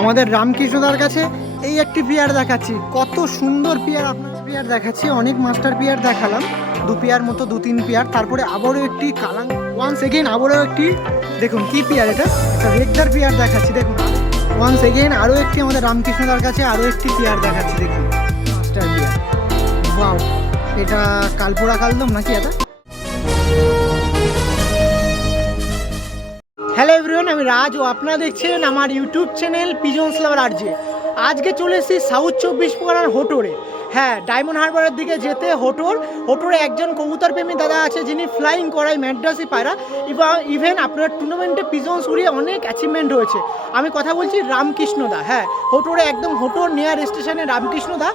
আমাদের রামকৃষ্ণদার কাছে এই একটি পেয়ার দেখাচ্ছি। কত সুন্দর পেয়ার আপনার পেয়ার দেখাচ্ছি। অনেক মাস্টার পেয়ার দেখালাম। দু পেয়ার মতো, দু তিন পেয়ার। তারপরে আবারও একটি কালাং ওয়ান্স এগেইন আবারও একটি দেখুন, কি পেয়ার এটা? একটা রেগদার পেয়ার দেখাচ্ছি, দেখুন। ওয়ান্স এগেইন আরও একটি আমাদের রামকৃষ্ণদার কাছে আরও একটি পেয়ার দেখাচ্ছি, দেখুন। Master pair. ওয়াও এটা কালপোড়া কালদম নাকি এটা? এভরিওয়ান আমি রাজ ও আপনারা দেখছেন আমার YouTube channel pigeons lover RJ আজকে চলে এসেছি সাউথ চব্বিশ পরগনার হোটোরে। হ্যাঁ ডায়মন্ড হারবারের দিকে যেতে হোটোর। হোটোরে একজন কবুতর প্রেমী দাদা আছে, যিনি ফ্লাইং করায় ম্যাড্রাসি পায়রা। এবং ইভেন আপনার টুর্নামেন্টে পিজন্স উড়িয়ে অনেক অ্যাচিভমেন্ট হয়েছে আমি কথা বলছি রামকৃষ্ণ দা হ্যাঁ হোটোরে একদম হোটোর নিয়ার স্টেশনে রামকৃষ্ণ দা।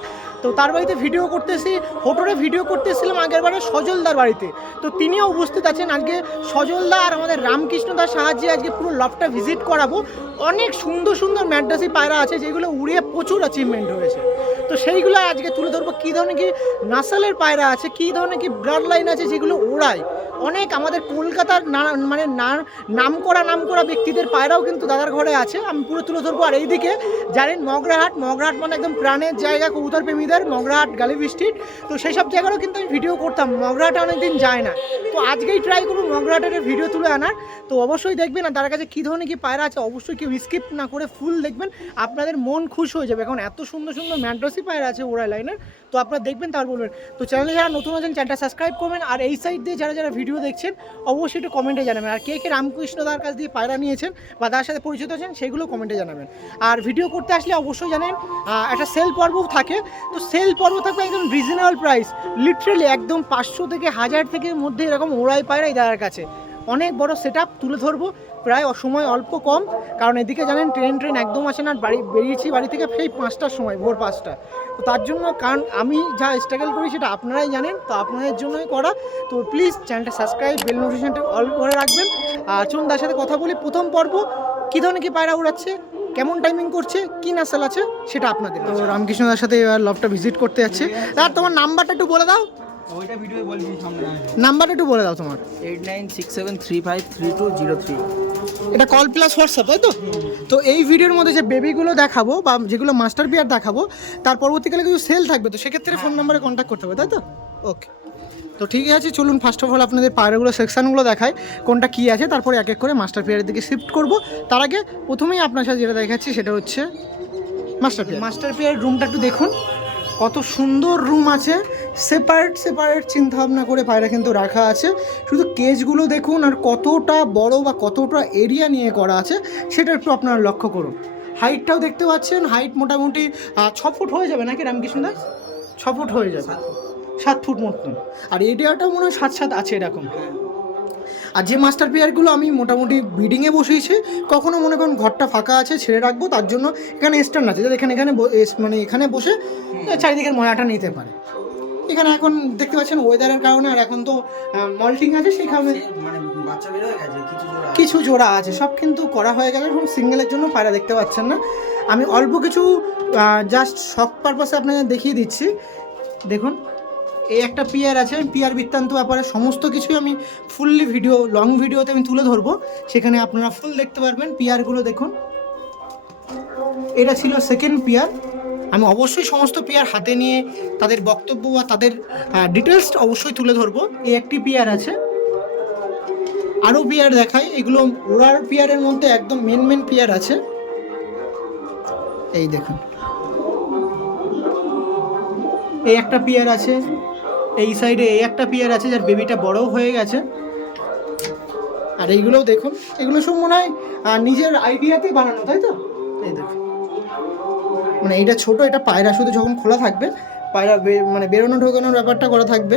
তো তার বাড়িতে ভিডিও করতেছি হোটোরে ভিডিও করতেছিলাম এসেছিলাম আগের বারে সজলদার বাড়িতে। তো তিনিও উপস্থিত আছেন আজকে। সজলদা আর আমাদের রামকৃষ্ণদার সাহায্যে আজকে পুরো লফটা ভিজিট করাবো। অনেক সুন্দর সুন্দর ম্যাড্রাসি পায়রা আছে যেগুলো উড়িয়ে প্রচুর অ্যাচিভমেন্ট হয়েছে তো সেইগুলো আজকে তুলে ধরবো। কী ধরনের কি নাসালের পায়রা আছে, কী ধরনের কি ব্লাড লাইন আছে যেগুলো ওড়ায়। অনেক আমাদের কলকাতার না মানে না- নাম করা নাম করা ব্যক্তিদের পায়রাও কিন্তু দাদার ঘরে আছে। আমি পুরো তুলে ধরবো। আর এইদিকে জানেন, মগরাহাট মগরাহাট মানে একদম প্রাণের জায়গা কবুতর প্রেমীদের মগরাহাট, গালিব স্ট্রিট তো সেই সব জায়গারও কিন্তু আমি ভিডিও করতাম। মগরাহাটে অনেকদিন যায় না। তো আজকেই ট্রাই করব মগরাহাটের ভিডিও তুলে আনার। তো অবশ্যই দেখবেন, আর তার কাছে কী ধরনের কী পায়রা আছে অবশ্যই কেউ স্কিপ না করে ফুল দেখবেন। আপনাদের মন খুশ হয়ে যাবে। এখন এত সুন্দর সুন্দর ম্যাড্রাসি পায়রা আছে ওরা লাইনের। তো আপনারা দেখবেন তার বলবেন। তো চ্যানেলে যারা নতুন আছেন চ্যানেলটা সাবস্ক্রাইব করবেন। আর এই সাইড দিয়ে যারা যারা ভিডিও দেখছেন, অবশ্যই একটু কমেন্টে জানাবেন। আর কে কে রামকৃষ্ণ দার কাছ দিয়ে পায়রা নিয়েছেন বা তার সাথে পরিচিত আছেন, সেগুলো কমেন্টে জানাবেন। আর ভিডিও করতে আসলে অবশ্যই জানেন একটা সেল পর্বও থাকে। তো সেল পর্ব থাকবে একদম রিজনেবল প্রাইস লিটারেলি একদম পাঁচশো থেকে হাজার থেকে মধ্যে এরকম ওড়াই পায়রা দাদার কাছে। অনেক বড় সেট তুলে ধরবো, প্রায় সময় অল্প কম। কারণ এদিকে জানেন ট্রেন ট্রেন একদম আছে না, বাড়ি বেরিয়েছি বাড়ি থেকে সেই পাঁচটার সময়, ভোর পাঁচটা। তার জন্য কারণ আমি যা স্ট্রাগল করি সেটা আপনারাই জানেন তো আপনাদের জন্যই করা। তো প্লিজ চ্যানেলটা সাবস্ক্রাইব বেল নোটিফিকেশনটা অল করে রাখবেন। আর চলুন তার সাথে কথা বলি। প্রথম পর্ব কী ধরনের কি পায়রা উড়াচ্ছে কেমন টাইমিং করছে কি নাসাল আছে সেটা আপনাদের তো রামকৃষ্ণদার সাথে এবার লবটা ভিজিট করতে যাচ্ছে। আর তোমার নাম্বারটা একটু বলে দাও। ওইটা ভিডিও বলবি সামনে নাম্বারটা একটু বলে দাও তোমার। Eight nine six seven three five three two zero three. এটা কল প্লাস হোয়াটসঅ্যাপ তাই তো? তো এই ভিডিওর মধ্যে যে বেবিগুলো দেখাবো বা যেগুলো মাস্টার পিয়ার দেখাবো তার পরবর্তীকালে কিছু সেল থাকবে তো সেক্ষেত্রে ফোন নাম্বারে কন্ট্যাক্ট করতে হবে তাই তো? ওকে তো ঠিক আছে চলুন ফার্স্ট অফ অল আপনাদের পায়রাগুলো সেকশানগুলো দেখায় কোনটা কী আছে তারপরে এক এক করে মাস্টার পিয়ারের দিকে শিফট করব। তার আগে প্রথমেই আপনার সাথে যেটা দেখাচ্ছি সেটা হচ্ছে মাস্টার পিয়ার মাস্টার পিয়ারের রুমটা একটু দেখুন। কত সুন্দর রুম আছে। সেপারেট সেপারেট চিন্তাভাবনা করে পায়রা কিন্তু রাখা আছে। শুধু কেজগুলো দেখুন আর কতটা বড় বা কতটা এরিয়া নিয়ে করা আছে সেটা একটু আপনারা লক্ষ্য করুন। হাইটটাও দেখতে পাচ্ছেন। হাইট মোটামুটি ছ ফুট হয়ে যাবে নাকি রামকৃষ্ণ দাস? ছ ফুট হয়ে যাবে। সাত ফুট। মতন আর এরিয়াটাও মনে হয় সাত সাত আছে এরকম। আর যে মাস্টার পেয়ারগুলো আমি মোটামুটি বিডিংয়ে বসিয়েছি কখনও মনে করুন ঘরটা ফাঁকা আছে ছেড়ে রাখব তার জন্য এখানে স্ট্যান্ড আছে। যাতে এখানে এখানে মানে এখানে বসে চারিদিকের ময়াটা নিতে পারে। এখানে এখন দেখতে পাচ্ছেন ওয়েদারের কারণে আর এখন তো মল্টিং আছে সেই কারণে মানে বাচ্চা হয়ে গেছে কিছু জোড়া আছে। সব কিন্তু করা হয়ে গেছে এখন সিঙ্গেলের জন্য পায়রা দেখতে পাচ্ছেন না। আমি অল্প কিছু জাস্ট শখ পারপাসে আপনাদের দেখিয়ে দিচ্ছি। দেখুন। এই একটা পিয়ার আছে, আমি পিয়ার বৃত্তান্ত ব্যাপারে সমস্ত কিছুই আমি ফুললি ভিডিও লং ভিডিওতে আমি তুলে ধরবো। সেখানে আপনারা ফুল দেখতে পারবেন পিয়ারগুলো দেখুন। এটা ছিল সেকেন্ড পিয়ার আমি অবশ্যই সমস্ত পিয়ার হাতে নিয়ে তাদের বক্তব্য বা তাদের ডিটেলস অবশ্যই তুলে ধরবো। এই একটি পিয়ার আছে। আরও পিয়ার দেখাই। এগুলো ওরার পিয়ারের মধ্যে একদম মেন মেন পিয়ার আছে। এই দেখুন। এই একটা পিয়ার আছে। এই সাইডে এই একটা পিয়ার আছে, যার বেবিটা বড়ও হয়ে গেছে। আর এইগুলোও দেখুন, এগুলো সব মনে হয় নিজের আইডিয়াতেই বানানো, তাই তো? এই দেখুন। মানে এইটা ছোট, এটা পায়রা, শুধু যখন খোলা থাকবে, পায়রা মানে বেরোনো ঢোকানোর ব্যাপারটা করা থাকবে,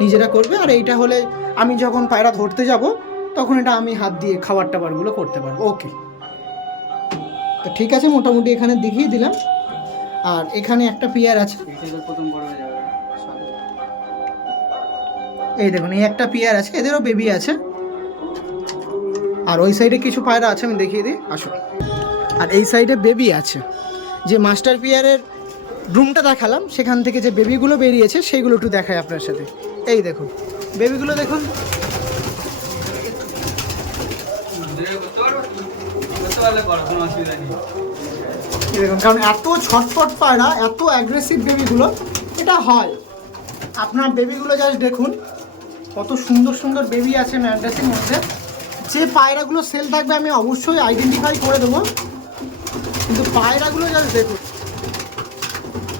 নিজেরা করবে। আর এইটা হলে আমি যখন পায়রা ধরতে যাব, তখন এটা আমি হাত দিয়ে খাবার টাবারগুলো করতে পারব। ওকে। তো ঠিক আছে, মোটামুটি এখানে দেখিয়ে দিলাম। আর এখানে একটা পিয়ার আছে। প্রথম বড় এই দেখুন, এই একটা পিয়ার আছে, এদেরও বেবি আছে। আর ওই সাইডে কিছু পায়রা আছে, আমি দেখিয়ে দিই, আসুন। আর এই সাইডে বেবি আছে। যে মাস্টার পিয়ারের রুমটা দেখালাম, সেখান থেকে যে বেবিগুলো বেরিয়েছে, সেইগুলো একটু দেখায় আপনার সাথে। এই দেখুন বেবিগুলো দেখুন। দেখুন, কারণ এত ছটফট পায়রা, এত অ্যাগ্রেসিভ বেবিগুলো এটা হয়। আপনার বেবিগুলো জাস্ট দেখুন কত সুন্দর সুন্দর বেবি আছে ম্যান্ডাসের মধ্যে। যে পায়রাগুলো সেল থাকবে আমি অবশ্যই আইডেন্টিফাই করে দেবো। কিন্তু পায়রাগুলো জাস্ট দেখুন।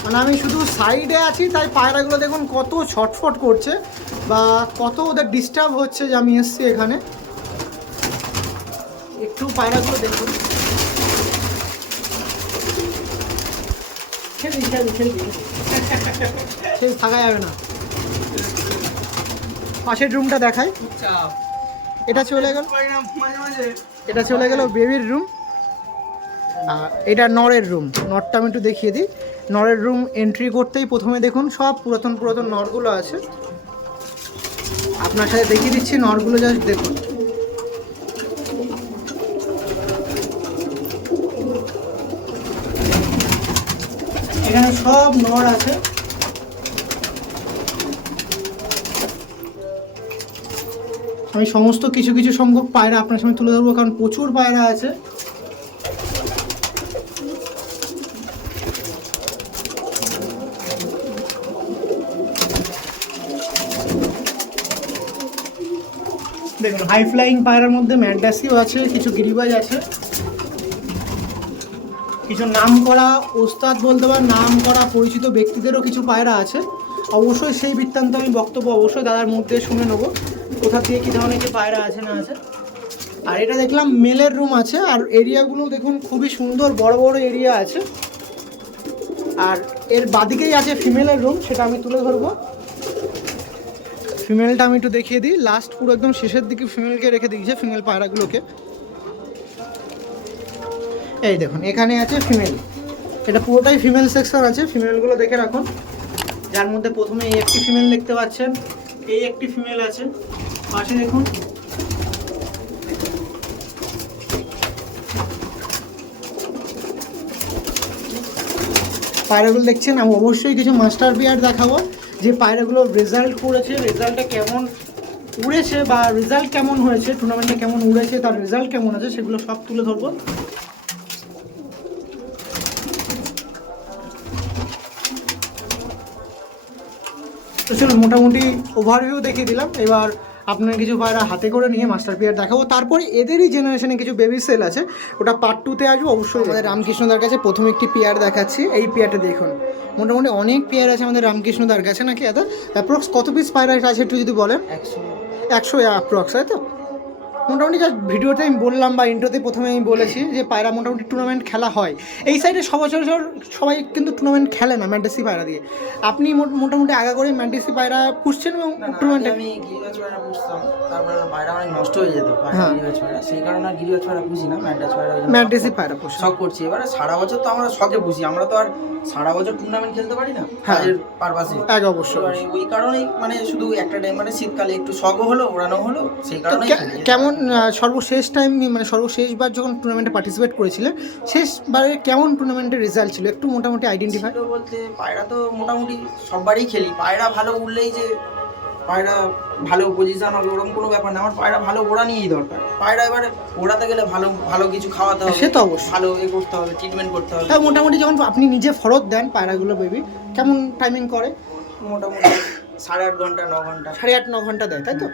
মানে আমি শুধু সাইডে আছি, তাই পায়রাগুলো দেখুন কত ছটফট করছে বা কত ওদের ডিস্টার্ব হচ্ছে যে আমি এসছি এখানে। একটু পায়রাগুলো দেখুন। সেই থাকা যাবে না। পাশের রুমটা দেখাই। এটা চলে গেল। এটা চলে গেল বেবির রুম এটা নরের রুম নরটা আমি একটু দেখিয়ে দিই। নরের রুম এন্ট্রি করতেই প্রথমে দেখুন, সব পুরাতন পুরাতন নরগুলো আছে। আপনার সাথে দেখিয়ে দিচ্ছি, নরগুলো জাস্ট দেখুন। এখানে সব নর আছে। আমি সমস্ত কিছু কিছু সংখ্যক পায়রা আপনার সামনে তুলে ধরবো, কারণ প্রচুর পায়রা আছে। দেখুন হাই ফ্লাইং পায়রার মধ্যে ম্যাডাসিও আছে, কিছু গিরিবাজ আছে। কিছু নাম করা ওস্তাদ বলতে পারেন নাম করা পরিচিত ব্যক্তিদেরও কিছু পায়রা আছে। অবশ্যই সেই বৃত্তান্ত আমি বক্তব্য অবশ্যই দাদার মুখ দিয়ে শুনে নেব। কোথা দিয়ে কী ধরনের কি পায়রা আছে না আছে। আর এটা দেখলাম মেলের রুম আছে, আর এরিয়াগুলো দেখুন খুবই সুন্দর, বড় বড় এরিয়া আছে। আর এর বাদিকেই আছে ফিমেলের রুম সেটা আমি তুলে ধরবো। ফিমেলটা আমি একটু দেখিয়ে দিই। লাস্ট পুরো একদম শেষের দিকে ফিমেলকে রেখে দিয়েছে ফিমেল পায়রাগুলোকে। এই দেখুন, এখানে আছে ফিমেল এটা পুরোটাই ফিমেল সেকশন আছে ফিমেলগুলো দেখে রাখুন। যার মধ্যে প্রথমে এই একটি ফিমেল দেখতে পাচ্ছেন, এই একটি ফিমেল আছে। পাশে দেখুন। পায়রাগুলো দেখছেন? আমি অবশ্যই কিছু মাস্টার বিয়ার দেখাবো, যে পায়রাগুলো রেজাল্ট করেছে রেজাল্টটা কেমন উড়েছে বা রেজাল্ট কেমন হয়েছে টুর্নামেন্টে কেমন উড়েছে, তার রেজাল্ট কেমন আছে, সেগুলো সব তুলে ধরবো। তো চলুন, মোটামুটি ওভারভিউ দেখিয়ে দিলাম। এবার আপনার কিছু ভাইরা হাতে করে নিয়ে মাস্টার পিয়ার দেখাবো। তারপরে এদেরই জেনারেশনে কিছু বেবি সেল আছে ওটা পার্ট টুতে আসব অবশ্যই আমাদের রামকৃষ্ণদার কাছে প্রথম একটি পেয়ার দেখাচ্ছি এই পেয়ারটা দেখুন। মোটামুটি অনেক পেয়ার আছে আমাদের রামকৃষ্ণদার কাছে নাকি এত? অ্যাপ্রক্স কত পিস পায়রা আছে একটু যদি বলেন? একশো। একশো অ্যাপ্রক্স তাই তো? মোটামুটি জাস্ট ভিডিওতে আমি বললাম বা ইন্ট্রোতে প্রথমে আমি বলেছি যে পায়রা মোটামুটি টুর্নামেন্ট খেলা হয়। এই সাইডে সচরাচর সবাই কিন্তু টুর্নামেন্ট খেলে না ম্যান্টাসি পায়রা দিয়ে। আপনি মোট- মোটামুটি আগা করে ম্যান্টাসি পায়রা পুষছেন এবং টুর্নামেন্টে আমি গিরিবাজ পায়রা পুষতাম তারপরে পায়রা অনেক নষ্ট হয়ে যেত হ্যাঁ। গিরিবাজ পায়রা। সেই কারণে আর গিরিবাজ পায়রা পুষি না ম্যান্ডাস পায়রা ওই পায়রা পুষছেন শখ করছি। এবারে সারা বছর তো আমরা শখে পুষি আমরা তো আর সারা বছর টুর্নামেন্ট খেলতে পারি না হ্যাঁ। কাজের পারপাসে এক অবশ্যই ওই কারণেই মানে শুধু একটা টাইম মানে শীতকালে একটু শখও হলো ওড়ানো হলো সেই তো কারণেই কে- খেলি। কেমন সর্বশেষ টাইম মানে সর্বশেষবার যখন টুর্নামেন্টে পার্টিসিপেট করেছিলেন শেষবারে কেমন টুর্নামেন্টের রেজাল্ট ছিল? একটু মোটামুটি আইডেন্টিফাই বলতে পায়রা তো মোটামুটি সববারই খেলি। পায়রা ভালো উঠলেই যে পায়রা ভালো পজিশন হবে ওরকম কোনো ব্যাপার না। আমার পায়রা ভালো ওড়া নিয়েই দরকার। পায়রা এবারে ওড়াতে গেলে ভালো ভালো কিছু খাওয়াতে হবে সে তো অবশ্যই। ভালো এ করতে হবে ট্রিটমেন্ট করতে হবে। হ্যাঁ মোটামুটি যখন আপনি নিজে ফরত দেন পায়রাগুলো বেবি কেমন টাইমিং করে? মোটামুটি সাড়ে আট ঘণ্টা ন ঘণ্টা। সাড়ে আট ন ঘণ্টা দেয় তাই তো?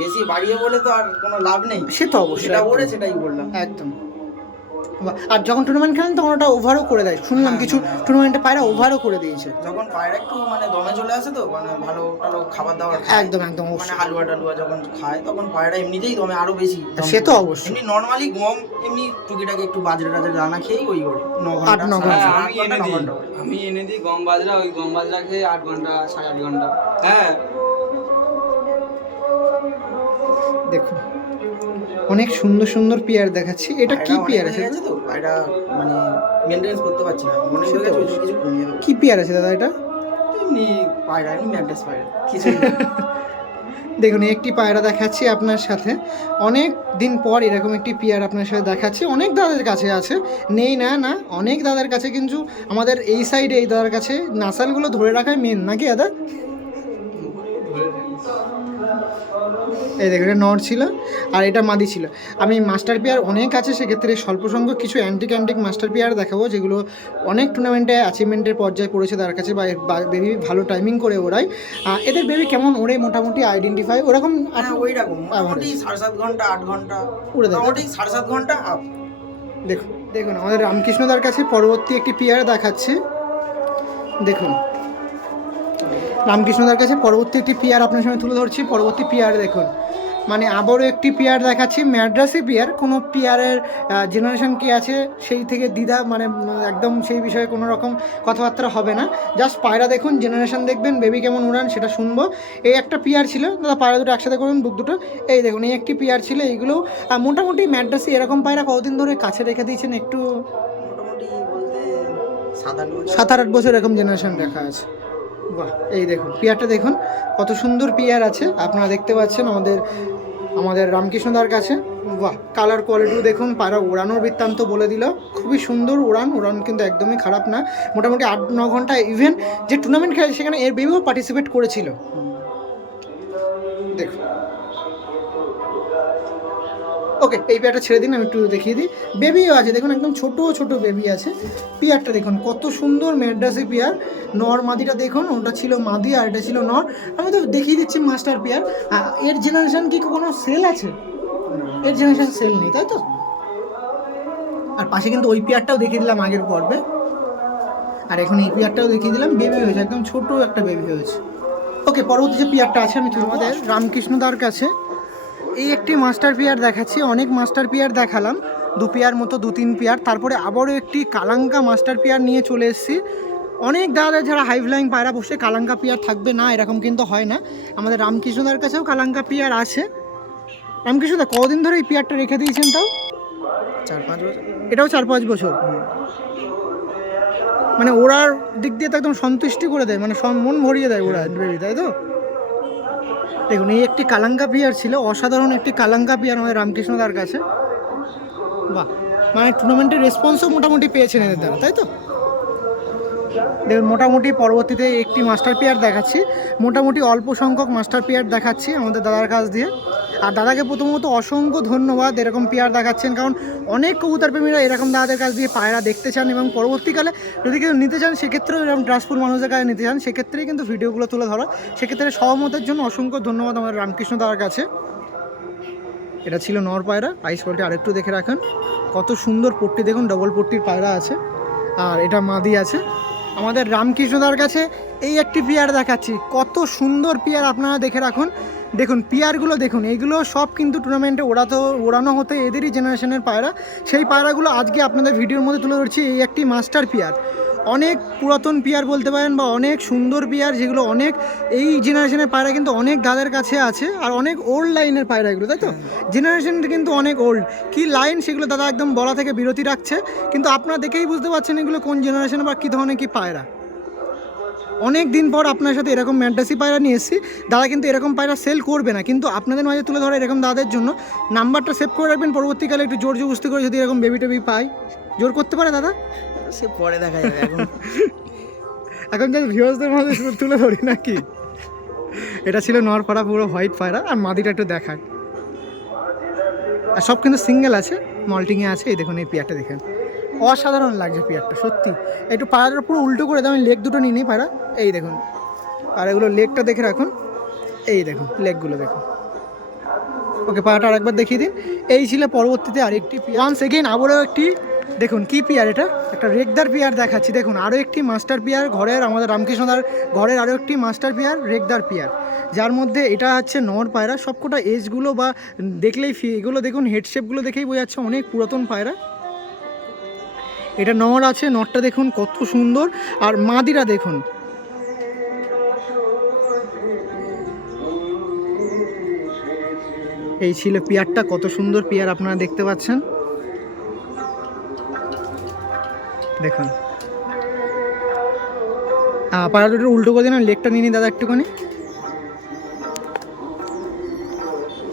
বেশি বাড়িয়ে বলে তো আর কোনো লাভ নেই। সে তো অবশ্যই। সেটা একদম। ওরে সেটাই বললাম। একদম। আর যখন টুর্নামেন্ট খেলেন তখন ওটা ওভারও করে দেয়। শুনলাম কিছু টুর্নামেন্টে পায়রা ওভারও করে দিয়েছে। যখন পায়রা একটু মানে দমে চলে আসে তো মানে ভালো টালো খাবার দাবার একদম একদম মানে হালুয়া টালুয়া যখন খায় তখন পায়রা এমনিতেই দমে আরও বেশি সে তো অবশ্যই। এমনি নর্মালি গম এমনি টুকিটাকি একটু বাজরে টাজরে দানা খেয়েই ওই ওরে আট ন ঘণ্টা। আমি এনে দিই আমি এনে দিই গম বাজরা ওই গম বাজরা খেয়ে আট ঘণ্টা সাড়ে আট ঘণ্টা। হ্যাঁ দেখুন অনেক সুন্দর সুন্দর পেয়ার দেখাচ্ছি। এটা কি পায়রা আছে? তো পায়রা মানে মেনটেন্স করতে পারছি না। মনে জন্য কিছু কি পেয়ার আছে দাদা এটা? এমনি পায়রা এমনি ম্যাড্রেস পায়রা। কিছু দেখুন একটি পায়রা দেখাচ্ছি আপনার সাথে। অনেক দিন পর এরকম একটি পেয়ার আপনার সাথে দেখাচ্ছি। অনেক দাদার কাছে আছে। নেই না না অনেক দাদার কাছে কিন্তু আমাদের এই সাইডে এই দাদার কাছে নাসালগুলো ধরে রাখাই মেন নাকি দাদা? এই দেখুন এটা নর ছিল আর এটা মাদি ছিল। আমি মাস্টার পেয়ার অনেক আছে সেক্ষেত্রে স্বল্প সংখ্যক কিছু অ্যান্টিক অ্যান্টিক মাস্টার পেয়ার দেখাবো যেগুলো অনেক টুর্নামেন্টে অ্যাচিভমেন্টের পর্যায়ে পড়েছে তার কাছে বা বেবি ভালো টাইমিং করে ওরাই। এদের বেবি কেমন ওরে মোটামুটি আইডেন্টিফাই ওরকম হ্যাঁ ওই রকম মোটামুটি সাড়ে সাত ঘণ্টা আট ঘণ্টা। উড়ে দেয়। মোটামুটি সাড়ে সাত ঘণ্টা আপ দেখুন দেখুন আমাদের রামকৃষ্ণদার কাছে পরবর্তী একটি পেয়ার দেখাচ্ছে। দেখুন। রামকৃষ্ণদার কাছে পরবর্তী একটি পেয়ার আপনার সঙ্গে তুলে ধরছি। পরবর্তী পেয়ার দেখুন। মানে আবারও একটি পেয়ার দেখাচ্ছি। ম্যাড্রাসি পেয়ার কোনো পেয়ারের জেনারেশন কি আছে? সেই থেকে দ্বিধা মানে একদম সেই বিষয়ে কোনো রকম কথাবার্তা হবে না। জাস্ট পায়রা দেখুন জেনারেশন দেখবেন বেবি কেমন উড়ান সেটা শুনব। এই একটা পেয়ার ছিল দাদা পায়রা দুটো একসাথে করুন বুক দুটো। এই দেখুন এই একটি পেয়ার ছিল এইগুলো মোটামুটি ম্যাড্রাসি এরকম পায়রা কতদিন ধরে কাছে রেখে দিয়েছেন একটু সাত আট বছর। সাত আট বছর এরকম জেনারেশন দেখা আছে। বাহ, এই দেখুন, পিয়ারটা দেখুন, কত সুন্দর পিয়ার আছে। আপনারা দেখতে পাচ্ছেন আমাদের আমাদের রামকৃষ্ণদার কাছে। বাহ কালার কোয়ালিটিও দেখুন পায়রা ওড়ানোর বৃত্তান্ত বলে দিল। খুবই সুন্দর উড়ান উড়ান কিন্তু একদমই খারাপ না। মোটামুটি আট, ন ঘণ্টা ইভেন যে টুর্নামেন্ট খেলে সেখানে এর বেবিও পার্টিসিপেট করেছিল। দেখুন। ওকে এই পেয়ারটা ছেড়ে দিন, আমি একটু দেখিয়ে দিই। বেবিও আছে, দেখুন একদম ছোট ছোট বেবি আছে। পিয়ারটা দেখুন, কত সুন্দর মেড্রাসি পিয়ার নর মাদিটা দেখুন, ওটা ছিল মাদি আর এটা ছিল নর। আমি তো দেখিয়ে দিচ্ছি মাস্টার পিয়ার এর জেনারেশন কি কোনো সেল আছে? এর জেনারেশন সেল নেই, তাই তো? আর পাশে কিন্তু ওই পিয়ারটাও দেখিয়ে দিলাম আগের পর্বে। আর এখন এই পিয়ারটাও দেখিয়ে দিলাম বেবি হয়েছে, একদম ছোট একটা বেবি হয়েছে। ওকে পরবর্তী যে পিয়ারটা আছে, আমি তুলব আমাদের রামকৃষ্ণদার কাছে এই একটি মাস্টার পিয়ার দেখাচ্ছি অনেক মাস্টার পিয়ার দেখালাম দু পেয়ার মতো দু তিন পেয়ার। তারপরে আবারও একটি কালাঙ্কা মাস্টার পিয়ার নিয়ে চলে এসেছি। অনেক দাদা যারা হাই ফ্লাইং পায়রা বসে কালাঙ্কা পিয়ার থাকবে না এরকম কিন্তু হয় না। আমাদের রামকৃষ্ণদার কাছেও কালাঙ্কা পিয়ার আছে। রামকৃষ্ণদা কদিন ধরে এই পিয়ারটা রেখে দিয়েছেন তাও? চার পাঁচ বছর। এটাও চার পাঁচ বছর? মানে ওরার দিক দিয়ে তো একদম সন্তুষ্টি করে দেয় মানে মন ভরিয়ে দেয় ওরা তাই তো? দেখুন, এই একটি কালাঙ্গা বিয়ার ছিল, অসাধারণ একটি কালাঙ্কা বিয়ার আমাদের রামকৃষ্ণ দার কাছে। বাহ মানে টুর্নামেন্টের রেসপন্সও মোটামুটি পেয়েছেন এদের দ্বারা, তাই তো? দেখুন, মোটামুটি পরবর্তীতে একটি মাস্টার পেয়ার দেখাচ্ছি। মোটামুটি অল্প সংখ্যক মাস্টার পেয়ার দেখাচ্ছি আমাদের দাদার কাছ দিয়ে। আর দাদাকে প্রথমত অসংখ্য ধন্যবাদ এরকম পেয়ার দেখাচ্ছেন, কারণ অনেক কবুতর প্রেমীরা এরকম দাদাদের কাছ দিয়ে পায়রা দেখতে চান এবং পরবর্তীকালে যদি কেউ নিতে চান, সেক্ষেত্রেও এরকম ট্রান্সপুর মানুষের কাছে নিতে চান, সেক্ষেত্রেই কিন্তু ভিডিওগুলো তুলে ধরা। সেক্ষেত্রে সহমতের জন্য অসংখ্য ধন্যবাদ আমাদের রামকৃষ্ণ দাদার কাছে। এটা ছিল নর পায়রা আইস কোয়ালিটি আরেকটু দেখে রাখেন। কত সুন্দর পট্টি, দেখুন ডবল পট্টির পায়রা আছে। আর এটা মাদি আছে। আমাদের রামকৃষ্ণদার কাছে এই একটি পিয়ার দেখাচ্ছি। কত সুন্দর পিয়ার আপনারা দেখে রাখুন। দেখুন পিয়ারগুলো দেখুন এইগুলো সব কিন্তু টুর্নামেন্টে ওড়াতো, ওড়ানো হতো এদেরই জেনারেশনের পায়রা। সেই পায়রাগুলো আজকে আপনাদের ভিডিওর মধ্যে তুলে ধরছি, এই একটি মাস্টার পিয়ার অনেক পুরাতন পিয়ার বলতে পারেন বা অনেক সুন্দর পিয়ার যেগুলো অনেক এই জেনারেশনের পায়রা কিন্তু অনেক দাদের কাছে আছে, আর অনেক ওল্ড লাইনের পায়রা এগুলো, তাই তো? জেনারেশনটা কিন্তু অনেক ওল্ড কি লাইন সেগুলো দাদা একদম বলা থেকে বিরতি রাখছে, কিন্তু আপনারা দেখেই বুঝতে পারছেন এগুলো কোন জেনারেশন বা কী ধরনের কি পায়রা। অনেক দিন পর আপনার সাথে এরকম ম্যান্টাসি পায়রা নিয়ে এসেছি। দাদা কিন্তু এরকম পায়রা সেল করবে না কিন্তু আপনাদের মাঝে তুলে ধরা এরকম দাদাদের জন্য নাম্বারটা সেভ করে রাখবেন পরবর্তীকালে একটু জোর জবস্তি করে যদি এরকম বেবি টেবি পাই। জোর করতে পারে দাদা? সে পরে দেখা যাবে এখন। এখন জাস্ট ভিউয়ার্সদের মাঝে তুলে ধরি নাকি? এটা ছিল নরপাড়া পুরো হোয়াইট পায়রা আর মাদিটা একটু দেখায়। আর সব কিন্তু সিঙ্গেল আছে মল্টিংয়ে আছে এই দেখুন এই পিয়ারটা দেখেন। অসাধারণ লাগছে পিয়ারটা, সত্যি। একটু পায়রাটা পুরো উল্টো করে দেয় আমি লেগ দুটো নিয়ে নিই পায়রা এই দেখুন। আর এগুলো লেগটা দেখে রাখুন। এই দেখুন লেগগুলো দেখুন। ওকে পায়রাটা আরেকবার দেখিয়ে দিন এই ছিল পরবর্তীতে আরেকটি ওয়ান সেকেন্ড আবারও একটি, দেখুন কি পিয়ার এটা? একটা রেগদার পিয়ার দেখাচ্ছি। দেখুন, আরও একটি মাস্টার পিয়ার, ঘরের, আমাদের রামকৃষ্ণদার ঘরের আরও একটি মাস্টার পিয়ার রেগদার পিয়ার। যার মধ্যে এটা হচ্ছে নর পায়রা। সবকটা এজগুলো বা দেখলেই ফি এগুলো দেখুন হেডশেপগুলো দেখেই বোঝা যাচ্ছে অনেক পুরাতন পায়রা। এটা নর আছে, নরটা দেখুন কত সুন্দর, আর মাদিরা দেখুন। এই ছিল পিয়ারটা, কত সুন্দর পিয়ার আপনারা দেখতে পাচ্ছেন। দেখুন। পায়রা উল্টো করে দিন লেকটা নিয়ে নিই দাদা একটুখানি।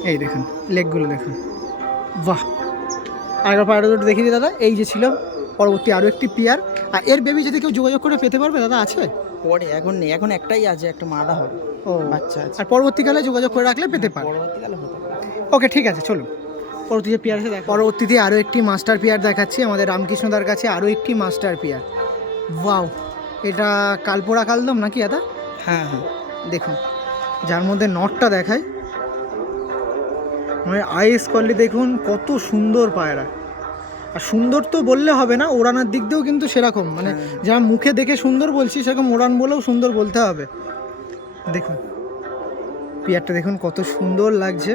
এই দেখুন, লেকগুলো দেখুন। বাহ! পায়রা দুটো দেখিয়ে দিই দাদা, এই যে ছিল পরবর্তী আরও একটি পিয়ার আর এর বেবি যদি কেউ যোগাযোগ করে পেতে পারবে দাদা আছে? পরে এখন নেই। এখন একটাই আছে একটা মাদা হবে। ও আছে। আর পরবর্তীকালে যোগাযোগ করে রাখলে পেতে পারে পরবর্তীকালে ওকে ঠিক আছে চলুন। পরবর্তী পেয়ার আছে দেখ। পরবর্তীতে আরও একটি মাস্টার পেয়ার দেখাচ্ছি আমাদের রামকৃষ্ণদার কাছে আরও একটি মাস্টার পেয়ার ওয়াও এটা কালপোড়া কালদম নাকি দাদা? হ্যাঁ হ্যাঁ। দেখুন যার মধ্যে নটটা দেখায় মানে আইএস কোয়ালিটি দেখুন কত সুন্দর পায়রা। আর সুন্দর তো বললে হবে না ওড়ানোর দিক দিয়েও কিন্তু সেরকম। মানে যা মুখে দেখে সুন্দর বলছি সেরকম ওড়ান বলেও সুন্দর বলতে হবে। দেখুন পেয়ারটা দেখুন কত সুন্দর লাগছে।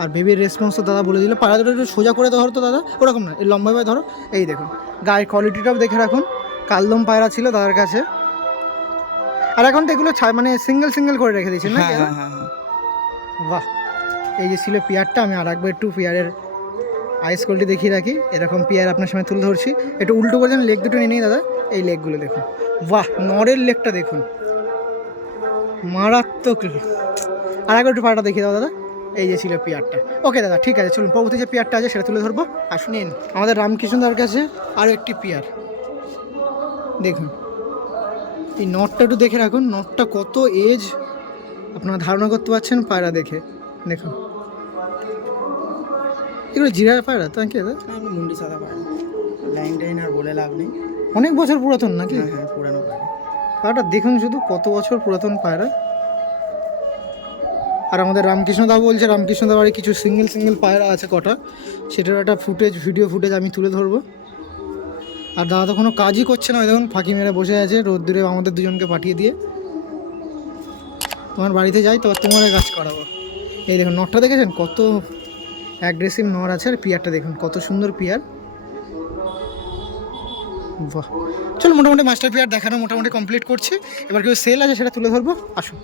আর বেবির রেসপন্স তো দাদা বলে দিল পায়রা দুটো একটু সোজা করে ধরো তো দাদা ওরকম না এই লম্বাভাবে ধরো এই দেখুন গায়ের কোয়ালিটিটাও দেখে রাখুন কালদম পায়রা ছিল দাদার কাছে। আর এখন তো এগুলো মানে সিঙ্গেল সিঙ্গেল করে রেখে দিয়েছেন না হ্যাঁ হ্যাঁ হ্যাঁ হ্যাঁ। বাহ এই যে ছিল পেয়ারটা আমি আর একবার একটু পেয়ারের আইস কোয়ালিটি দেখিয়ে রাখি। এরকম পেয়ার আপনার সামনে তুলে ধরছি। একটু উল্টো করছেন লেগ দুটো নিয়ে নিই দাদা। এই লেগগুলো দেখুন। বাহ, নরের লেগটা দেখুন। মারাত্মক আর একবার একটু পাড়াটা দেখিয়ে দাও দাদা। এই যে ছিল পেয়ারটা। ওকে দাদা, ঠিক আছে, চলুন। পরবর্তী যে পেয়ারটা আছে, সেটা তুলে ধরবো। আসুন নিন, আমাদের রামকৃষ্ণদার কাছে আরও একটি পেয়ার। দেখুন। এই নটটা একটু দেখে রাখুন। নটটা কত এজ আপনারা ধারণা করতে পারছেন, পায়রা দেখে। দেখুন। এগুলো জিরা পায়রা? তো নাকি আমি মুন্ডি সাদা পায়রা। লাইন টাইন আর বলে লাভ নেই। অনেক বছর পুরাতন নাকি? হ্যাঁ হ্যাঁ পুরানো পায়রা। পায়রাটা দেখুন শুধু কত বছর পুরাতন পায়রা। আর আমাদের রামকৃষ্ণ দা বলছে রামকৃষ্ণ দা বাড়ি কিছু সিঙ্গেল সিঙ্গেল পায়রা আছে কটা। সেটার একটা ফুটেজ ভিডিও ফুটেজ আমি তুলে ধরবো। আর দাদা তো কোনো কাজই করছে না দেখুন ফাঁকি মেরে বসে আছে রোদ্দুরে আমাদের দুজনকে পাঠিয়ে দিয়ে। তোমার বাড়িতে যাই তো তোমার কাজ করাবো। এই দেখুন নটটা দেখেছেন? কত অ্যাগ্রেসিভ নর আছে আর পিয়ারটা দেখুন, কত সুন্দর পিয়ার। বাহ। চলো, মোটামুটি মাস্টার পিয়ার দেখানো মোটামুটি কমপ্লিট করছি। এবার কেউ সেল আছে সেটা তুলে ধরবো। আসুন।